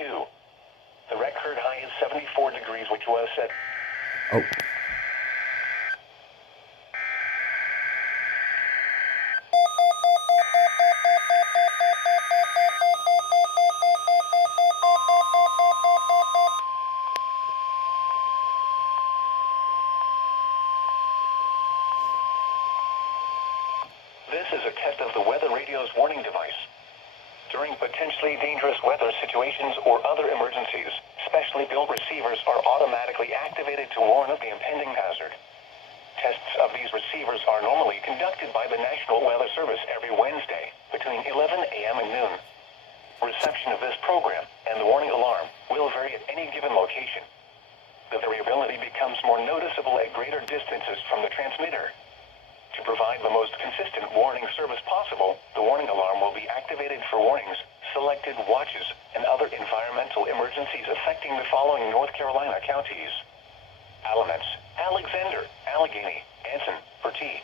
62. The record high is 74 degrees, which was set. Oh. This is a test of the weather radio's warning device. During potentially dangerous weather situations or other emergencies, specially built receivers are automatically activated to warn of the impending hazard. Tests of these receivers are normally conducted by the National Weather Service every Wednesday between 11 a.m. and noon. Reception of this program and the warning alarm will vary at any given location. The variability becomes more noticeable at greater distances from the transmitter. To provide the most consistent warning service possible, the warning alarm will be activated for warnings, selected watches, and other environmental emergencies affecting the following North Carolina counties: Alamance, Alexander, Allegheny, Anson, Bertie,